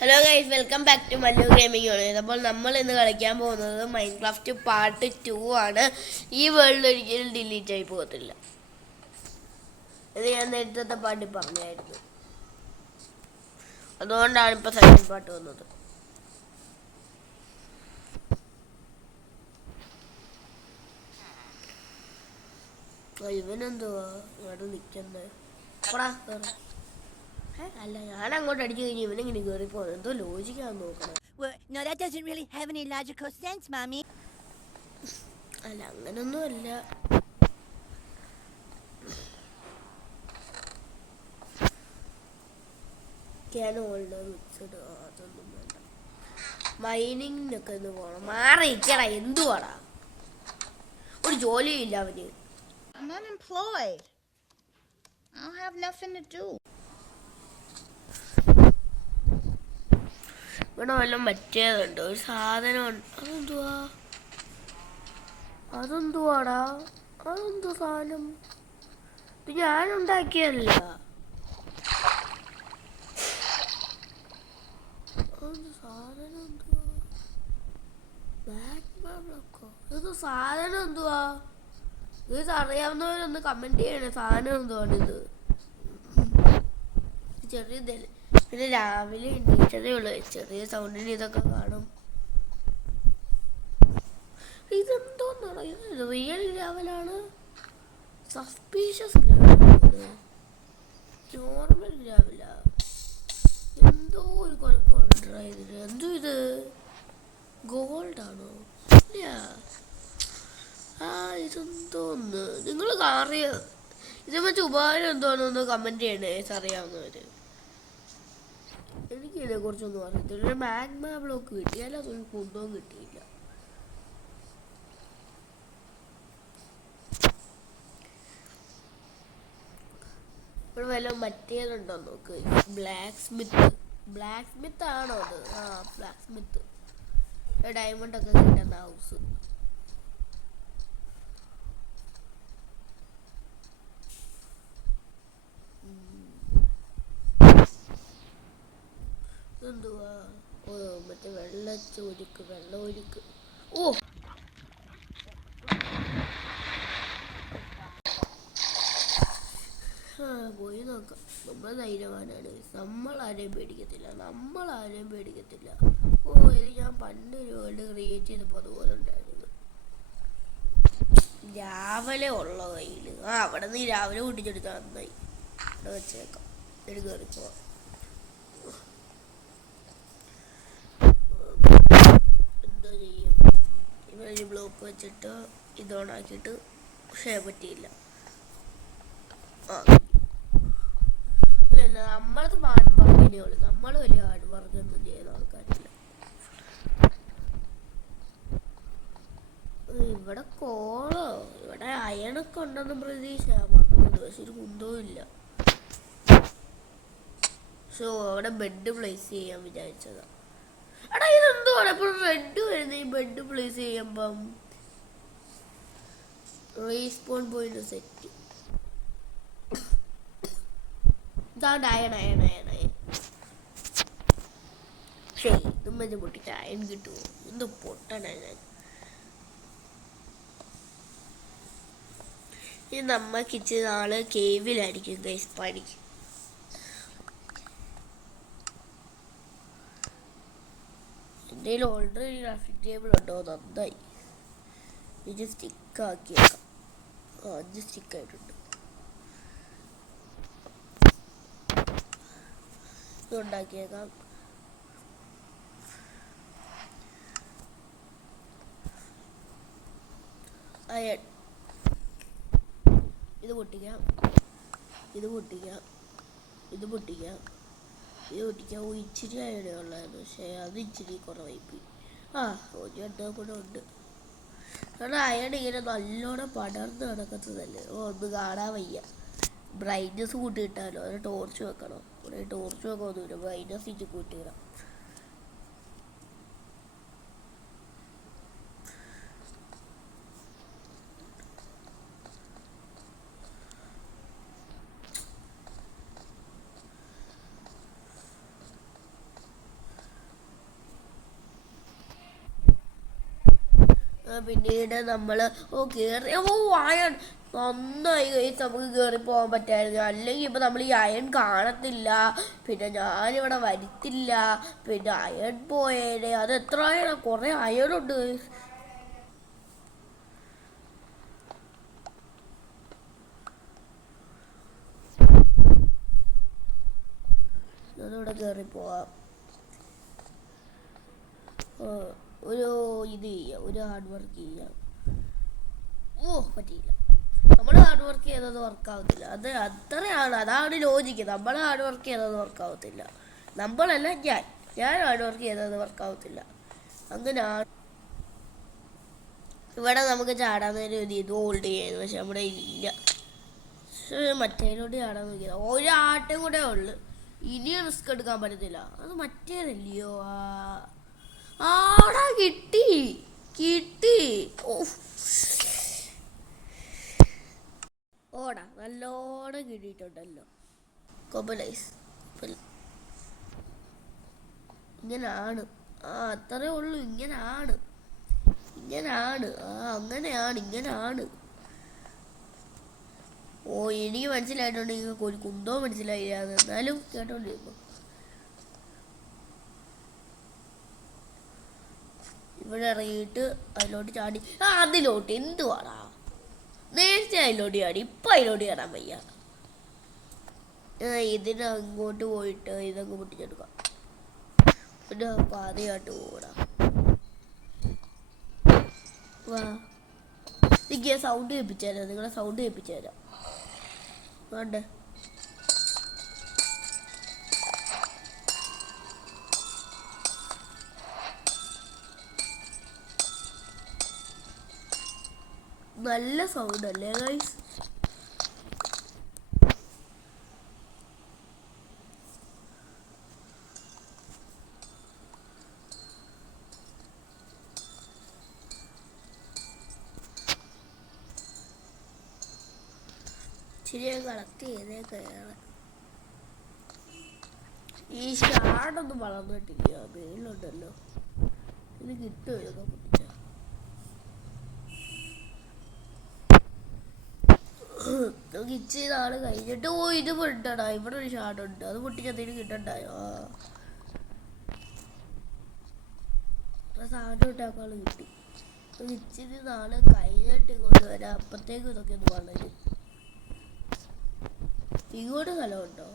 Hello guys, welcome back to Mallu gaming ആണ്. അപ്പോൾ നമ്മൾ ഇന്ന് കളിക്കാൻ പോകുന്നത് മൈൻക്രാഫ്റ്റ് പാർട്ട് 2 ആണ്. ഈ വേൾഡ് ഒരിക്കലും ഡിലീറ്റ് ആയി പോകത്തില്ല. ഇത് ഞാൻ നേരത്തെ പാട്ടിൽ പറഞ്ഞായിരുന്നു. അതുകൊണ്ടാണ് ഇപ്പോൾ സെക്കൻഡ് പാർട്ട് വന്നത്. ഇവനെന്തുവാ ഇവിടെ നിൽക്കുന്നത്? അല്ല, ഞാൻ അങ്ങോട്ട് അടിച്ചു കഴിഞ്ഞ് ഇവനെങ്ങനെ കയറി പോകുന്നത്? എന്തോ ലോജിക്കാന്ന് നോക്കണം. No, that doesn't really have any logical sense, Mommy. അല്ല, അങ്ങനൊന്നും അല്ല. അതൊന്നും വേണ്ട. മൈനിങ്ങിനൊക്കെ ഒന്ന് പോണം. മാറിക്കട, എന്തുവാടാ? ഒരു ജോലിയും ഇല്ല അവന്. I'm unemployed. I don't have nothing to do. ഇവിടെ വല്ലതും പറ്റിയതുണ്ട്. ഒരു സാധനം. അതെന്തുവാടാ? അതെന്തു സാധനം? ഇത് ഞാനുണ്ടാക്കിയല്ല. സാധനം എന്തുവാ? ഇത് സാധനം എന്തുവാ? ഇത് അറിയാവുന്നവരൊന്ന് കമന്റ് ചെയ്യണേ. സാധനം എന്തുവാണിത്? ചെറിയതല്ലേ, പിന്നെ രാവിലെ എണീറ്റതേ ഉള്ളു. ചെറിയ സൗണ്ടിന് ഇതൊക്കെ കാണും. ഇതെന്തോന്നാണ്? ഇത് റിയൽ ഗ്രാവലാണ്? സസ്പീഷ്യസ് ഗ്രാവലാണ്? നോർമൽ ഗ്രാവല? എന്തോ ഒരു കുഴപ്പമുണ്ട് ഇതിന്. എന്തോ ഇത് ഗോൾഡാണോ? ഇല്ല. ഇതെന്തോന്ന്? നിങ്ങൾ ഇതേ വെച്ച് ഉപകാരം എന്തോന്നൊന്ന് കമന്റ് ചെയ്യണേ അറിയാവുന്നവര്. എനിക്ക് ഇതിനെ കുറിച്ചൊന്നും അറിയത്തില്ല. മാഗ്മ ബ്ലോക്ക് കിട്ടി, അല്ല അതൊരു കുന്തവും കിട്ടിയില്ല. ഇവിടെ വല്ലതും മറ്റേതുണ്ടോ നോക്ക്. ബ്ലാക്ക് സ്മിത്ത് ആണോ അത്? Black Smith. ഡയമണ്ട് ഒക്കെ കിട്ടുന്ന ഹൗസ്. എന്തുവാ? മറ്റേ വെള്ളം ഒഴുക്ക്. പോയി നോക്കാം. നമ്മൾ ധൈര്യവാനാണ്. നമ്മളാരെയും പേടിക്കത്തില്ല. ഇത് ഞാൻ പണ്ട് ഒരു വേൾഡ് ക്രിയേറ്റ് ചെയ്തപ്പോൾ അതുപോലെ ഉണ്ടായിരുന്നു. രാവിലെ ഉള്ള കയ്യിൽ അവിടെ നിന്ന് രാവിലെ കൂട്ടിച്ചെടുത്താൽ നന്നായി. അവിടെ വെച്ചേക്കാം. ഒരു കയറി പോവാം. എന്തോ ചെയ്യും? ഇവര് ബ്ലോക്ക് വെച്ചിട്ട് ഇതോണാക്കിയിട്ട് പറ്റിയില്ല. നമ്മളത് ഹാർഡ് വർക്കിനേ ഉള്ളു. നമ്മൾ വലിയ ഹാർഡ് വർക്ക് ഒന്നും ചെയ്യുന്ന ആൾക്കാരില്ല. ഇവിടെ ഇവിടെ അയണൊക്കെ ഉണ്ടെന്ന് പ്രതീക്ഷ വന്നത്, പക്ഷെ ഒരു കുന്തവും ഇല്ല. സോ അവിടെ ബെഡ് പ്ലേസ് ചെയ്യാൻ വിചാരിച്ചതാ. എടാ, ഇതെന്തുവാണ് എപ്പോഴും റെഡ് വരുന്നത്? ഈ ബെഡ് പ്ലേസ് ചെയ്യുമ്പം റീസ്പോൺ പോയിന്റ് സെറ്റ്. പൊട്ടിച്ച് അയൺ കിട്ടുമോ? എന്ത് പൊട്ടണ ഞാൻ. ഇനി നമ്മൾക്ക് ഇച്ചിരി നാള് കേവിലായിരിക്കും ഗൈസ് പണി. എന്തെങ്കിലും ഓൾറെഡി ഗ്രാഫിക് ടേബിൾ ഉണ്ടോ? നന്നായി. ഇത് സ്റ്റിക്കാക്കിയേക്കാം. 5 സ്റ്റിക്കായിട്ടുണ്ട്. ഉണ്ടാക്കിയേക്കാം. അയൺ ഇത് പൊട്ടിക്കാം. ഇച്ചിരി അയണേ ഉള്ളായിരുന്നു, പക്ഷേ അത് ഇച്ചിരി കുറവായിപ്പോയി. ഒരു എണ്ണം കൂടെ ഉണ്ട്. കാരണം അയൺ ഇങ്ങനെ നല്ലോണം പടർന്ന് നടക്കുന്നതല്ലേ. ഒന്ന് കാണാൻ വയ്യ. ബ്രൈറ്റ്നസ് കൂട്ടിയിട്ടാലോ? അത് ടോർച്ച് വെക്കണം. ഇവിടെ ടോർച്ച് വെക്കാൻ ഒന്നുമില്ല. ബ്രൈറ്റ്നസ് ഇട്ട് കൂട്ടിയിടാം. പിന്നീട് നമ്മൾ കയറി അയൺ നന്നായി ഗൈസ് നമുക്ക് കയറി പോകാൻ പറ്റായിരുന്നു. അല്ലെങ്കിൽ ഇപ്പം നമ്മൾ ഈ അയൺ കാണത്തില്ല, പിന്നെ ഞാനിവിടെ വരുത്തില്ല, പിന്നെ അയൺ പോയേനെ. അത് എത്ര അയണ, കുറേ അയണുണ്ട് ഗൈസ്. അതിവിടെ കയറി പോവാം. ഒരു ഇത് ചെയ്യാം, ഒരു ഹാർഡ് വർക്ക് ചെയ്യാം. പറ്റിയില്ല. നമ്മൾ ഹാർഡ് വർക്ക് ചെയ്തത് വർക്കാവത്തില്ല. അതാണ് ലോജിക്ക്. നമ്മൾ ഹാർഡ് വർക്ക് ചെയ്തത് വർക്കാവത്തില്ല. നമ്മളല്ല, ഞാൻ ഹാർഡ് വർക്ക് ചെയ്തത് വർക്കാവത്തില്ല. അങ്ങനെയാണ്. ഇവിടെ നമുക്ക് ചാടാൻ നേരം ഇത് ഹോൾഡ് ചെയ്യുന്നു, പക്ഷെ നമ്മുടെ ഇല്ല. മറ്റേതിലോട്ട് ചാടാൻ നോക്കിയത് ഒരാട്ടം കൂടെ ഉള്ളു. ഇനിയും റിസ്ക് എടുക്കാൻ പറ്റത്തില്ല. അത് മറ്റേതല്ലയോ. ആടാ കിട്ടി. ഓടാ നല്ലോണം കിട്ടിയിട്ടുണ്ടല്ലോ. കൊബലൈസ് ഇങ്ങനാണ്. അത്രേ ഉള്ളു. ഇങ്ങനാണ്. ഇങ്ങനാണ്. എനിക്ക് മനസ്സിലായിട്ടുണ്ട്. നിങ്ങൾക്ക് ഒരു കുന്തോ മനസ്സിലായില്ല. എന്നാലും കേട്ടോണ്ടിരുന്നു. ഇവിടെ ഇറങ്ങിയിട്ട് അതിലോട്ട് ചാടി. അതിലോട്ട് എന്തുവാടാ, നേരത്തെ അതിലോട്ട് ചാടി, ഇപ്പം അതിലോട്ട് കയറാൻ വയ്യ. ഇതിന് അങ്ങോട്ട് പോയിട്ട് ഇതങ്ങ് പൊട്ടിച്ചെടുക്കാം. പിന്നെ പാതയായിട്ട് പോടാ. വാ, എനിക്ക് സൗണ്ട് കേൾപ്പിച്ചു തരാം. നിങ്ങളെ സൗണ്ട് കേൾപ്പിച്ചു തരാം. വേണ്ടേ, നല്ല സൗണ്ട് അല്ലേ ഗൈസ്? ഇച്ചിരി കളക്ട് ചെയ്തേക്കാണ്. ഈ ഷാഡൊന്നും വളർന്നിട്ടില്ല. മേലുണ്ടല്ലോ, ഇത് കിട്ടും. ഇതൊക്കെ പൊട്ടിച്ച ഇച്ചിരി നാള് കഴിഞ്ഞിട്ട് ഇത് പൊട്ടടാ. ഇവിടെ ഒരു ഷാഡുണ്ട്, അത് പൊട്ടിച്ചതിന് കിട്ടണ്ടായോ? സാധനം ഉണ്ടാക്കാള് കിട്ടി. ഇച്ചിരി നാള് കഴിഞ്ഞിട്ട് കൊണ്ടുവരാം. അപ്പത്തേക്കും ഇതൊക്കെ ഒന്ന് വളരും. ഇങ്ങോട്ട് സ്ഥലമുണ്ടോ?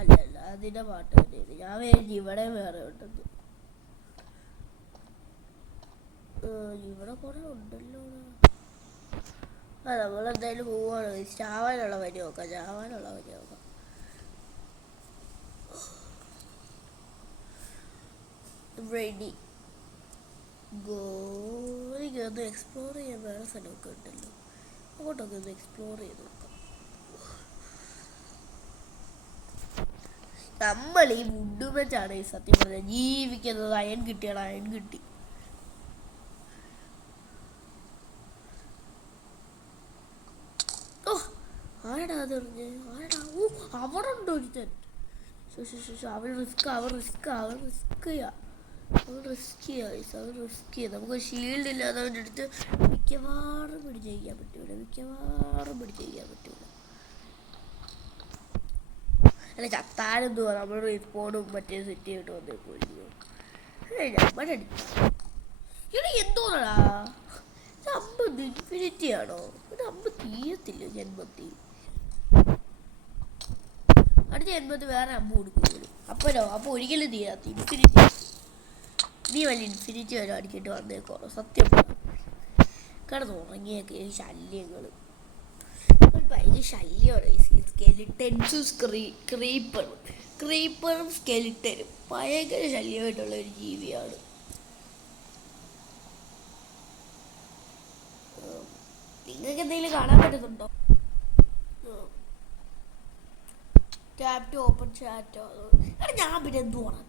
അല്ലല്ല, അതിന്റെ പാട്ട് തന്നെയാണ്. ഞാൻ വേണ്ടി ഇവിടെ വേറെ ഉണ്ടെന്ന്. ഇവിടെ കുറെ ഉണ്ടല്ലോ. നമ്മളെന്തായാലും പോവാണ്. ചാവാനുള്ള വരി നോക്കാം. Ready go. എനിക്കൊന്ന് എക്സ്പ്ലോർ ചെയ്യാൻ വേറെ സ്ഥലമൊക്കെ ഉണ്ടല്ലോ. അങ്ങോട്ടൊക്കെ ഒന്ന് എക്സ്പ്ലോർ ചെയ്ത് നോക്കാം. നമ്മൾ ഈ വുഡ് വെച്ചാണ് ഈ സത്യം പറഞ്ഞാൽ ജീവിക്കുന്നത്. അയൺ കിട്ടി. ആരടാ അതെറിഞ്ഞ്? അവിടെ ഉണ്ടോ ഒരുത്തൻ? അവൻ റിസ്ക് ചെയ്യാം. നമുക്ക് ഷീൽഡ് ഇല്ലാതെ അവൻ്റെ അടുത്ത് മിക്കവാറും പിടിച്ച് ചെയ്യാൻ പറ്റൂല. അല്ല, ചത്താനെന്തുവാ, നമ്മൾ റീസ്പോണും മറ്റേ സെറ്റ് ചെയ്തിട്ട് വന്നേക്കോ. നമ്മുടെ ഇവിടെ എന്തോന്നടാ, അമ്പത് ഇൻഫിനിറ്റി ആണോ? ഇത് അമ്പത് തീരത്തില്ല ജന്മത്തിൽ. അടുത്ത ജന്മത്തിൽ വേറെ അമ്പ് കൊടുക്കുന്നു. അപ്പോൾ ഒരിക്കലും തീരാത്ത ഇൻഫിനിറ്റി. നീ വല്ല ഇൻഫിനിറ്റി വരെ അടിച്ചിട്ട് വന്നേക്കോ. സത്യം കിടന്ന് ഉറങ്ങിയൊക്കെ ശല്യങ്ങൾ. ഭയങ്കര ശല്യമാണ് ഈ സ്കെലിട്ടൻസും ക്രീപ്പറും സ്കെലിട്ടനും ഭയങ്കര ശല്യമായിട്ടുള്ള ഒരു ജീവിയാണ്. നിങ്ങൾക്ക് എന്തെങ്കിലും കാണാൻ പറ്റുന്നുണ്ടോ? ടാപ്പ് ടു ഓപ്പൺ ചാറ്റോ. ഞാൻ പിന്നെ എന്തുവാണ്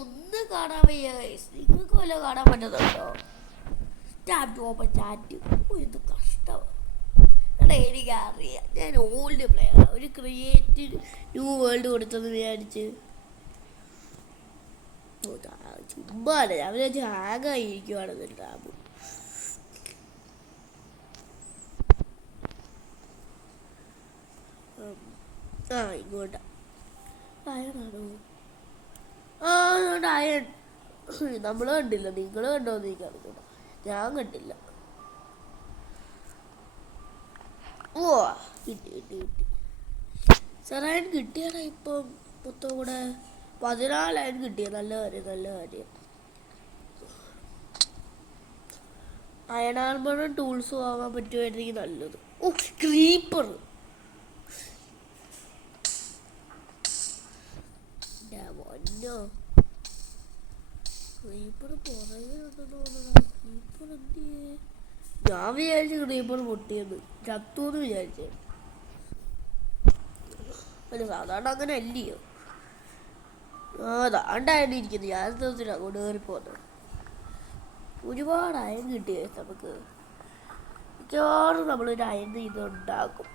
ഒന്ന് കാണാൻ വയ്യ. നിങ്ങൾക്ക് വല്ല കാണാൻ പറ്റുന്നുണ്ടോ? Tap to open chat. ഇത് കഷ്ടമാണ്. എനിക്കറിയാം, ഞാൻ ഓൾഡ് പ്ലെയറാണ്. ഒരു ക്രിയേറ്റ് ന്യൂ വേൾഡ് കൊടുത്തെന്ന് വിചാരിച്ച് ചുമ്മാ രാവിലെ ഹാങ്ങായിരിക്കുവാണെന്ന് ടാബ്. ഇങ്ങോട്ടാ അയണാണോ? അതുകൊണ്ട് അയൺ നമ്മൾ കണ്ടില്ല. നിങ്ങൾ കണ്ടോന്ന് എനിക്ക് അറിഞ്ഞൂടാ, ഞാൻ കണ്ടില്ല. ഓ കിട്ടി കിട്ടി കിട്ടി. സാർ അയൺ കിട്ടിയാടാ ഇപ്പം മൊത്തം കൂടെ 14 അയൺ കിട്ടിയ. നല്ല കാര്യം നല്ല കാര്യം. അയൺ ആർമറും ടൂൾസും ആവാൻ പറ്റുമായിരുന്നെങ്കിൽ നല്ലത്. ഓ ക്രീപ്പർ. ക്രീപ്പർ പുറകിലുണ്ടെന്ന് തോന്നുന്നു. ക്രീപ്പർ എന്ത് ചെയ്യേ? ഞാൻ വിചാരിച്ചു ക്രീപ്പർ പൊട്ടിയെന്ന്, ചത്തൂന്ന് വിചാരിച്ചേ. അല്ല സാധാരണ അങ്ങനെ അല്ലയോ? അതാണ്ടായിരിക്കുന്നു. ഞാൻ ദിവസത്തിന് അങ്ങോട്ട് കയറി പോകുന്നത്. ഒരുപാട് അയൺ കിട്ടിയ നമുക്ക്. മിക്കവാറും നമ്മളൊരു അയൺ ഇതുണ്ടാക്കും.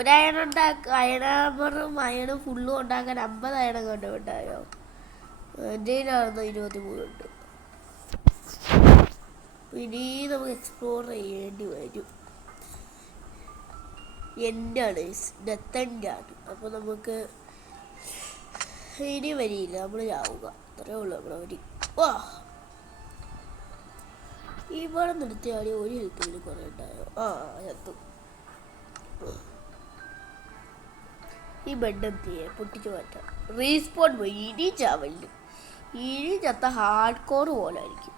ഒരയൺ അയണാമറും അയണും ഫുള്ളും ഉണ്ടാക്കാൻ 50 അയണം കണ്ടുണ്ടായോ? എൻ്റെ കയ്യിലാണെന്ന് 23 ഉണ്ട്. ഇനി നമുക്ക് എക്സ്പ്ലോർ ചെയ്യേണ്ടി വരും. എൻ്റാണ് ഡെത്തൻ്റാണ്. അപ്പോൾ നമുക്ക് ഇനി വരിയില്ല, നമ്മൾ ചാവുക അത്രേ ഉള്ളൂ. നമ്മളെ വരി ഇവിടെ നിർത്തിയാൽ ഒരു ഹെൽത്തിൽ കുറേ ഉണ്ടായോ? ചത്തു. ഈ ബെഡ് എന്തിയെ പൊട്ടിച്ച് മാറ്റാം. റീസ്പോൺ പോയി. ഇനി ചാവല്. ഇനി ചത്ത ഹാർഡ് കോർ പോലെ ആയിരിക്കും.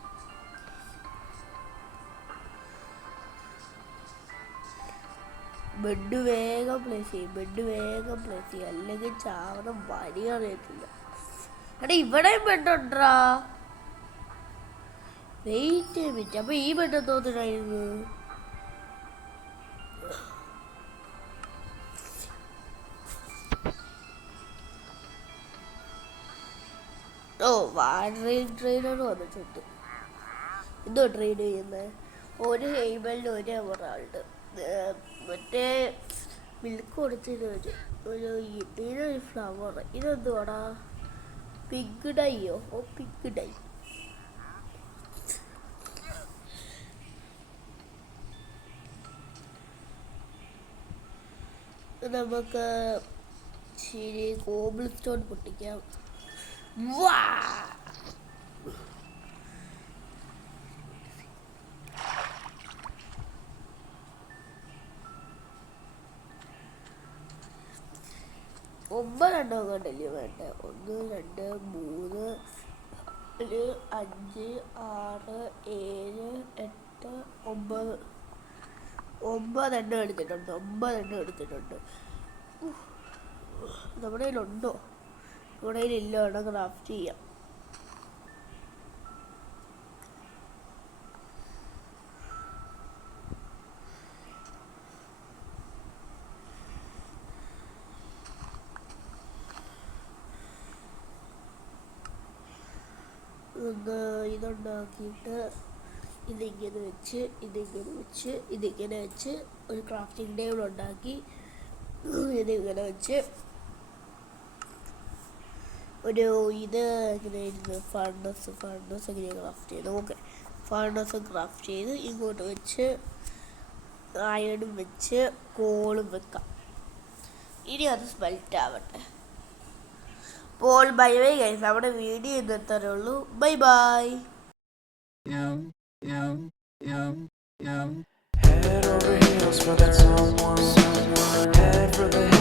ബെഡ് വേഗം പ്ലേസ് ചെയ്യും. ബെഡ് വേഗം പ്ലേസ് ചെയ്യും, അല്ലെങ്കിൽ ചാവണം വരി അറിയത്തില്ല. എടാ ഇവിടെയും ബെഡുണ്ടാ. വെയിറ്റ് ചെയ്യാൻ പറ്റും. അപ്പൊ ഈ ബെഡ് തോന്നിട്ടായിരുന്നു. ട്രെയിനർ വന്നിട്ടുണ്ട്. എന്തോ ട്രെയിൻ ചെയ്യുന്നത്? ഒരു ഹെയ്ബലിന് ഒരു എമറാൾഡ്. മറ്റേ മിൽക്ക് കൊടുത്തിട്ട് ഒരു ഇതിനൊരു ഫ്ലവർ. ഇതെന്തുവാടാ? പിഗ് ഡൈയോ? Pig dye. നമുക്ക് ശരി കോബിൾ സ്റ്റോൺ പൊട്ടിക്കാം. ഒമ്പതെണ്ണം കണ്ടല്ലേ വേണ്ട? 1 2 3 4 5 6 7 8 9. 9 എണ്ണം എടുത്തിട്ടുണ്ട്. 9 എണ്ണം എടുത്തിട്ടുണ്ട്. നമ്മുടെ കയ്യിലുണ്ടോ? നമ്മുടെ കയ്യിലില്ല. വേണം ക്രാഫ്റ്റ് ചെയ്യാം. ഇതുണ്ടാക്കിയിട്ട് ഇതിങ്ങനെ വെച്ച് ഇതിങ്ങനെ വെച്ച് ഒരു ക്രാഫ്റ്റിംഗ് ടേബിൾ ഉണ്ടാക്കി ഇതിങ്ങനെ വെച്ച് ഒരു ഇത് എങ്ങനെയായിരുന്നു ഫർണസ് എങ്ങനെ ക്രാഫ്റ്റ് ചെയ്ത് ഓക്കെ. ഫർണസ് ക്രാഫ്റ്റ് ചെയ്ത് ഇങ്ങോട്ട് വെച്ച് അയണും വെച്ച് കോളും വെക്കാം. ഇനി അത് സ്മെൽറ്റ് ആവട്ടെ. അപ്പോൾ ബൈ ബൈ ഗൈസ്. നമ്മുടെ വീഡിയോ ഇന്നത്രേ ഉള്ളൂ. Bye bye. Head over heels for that someone. Head for the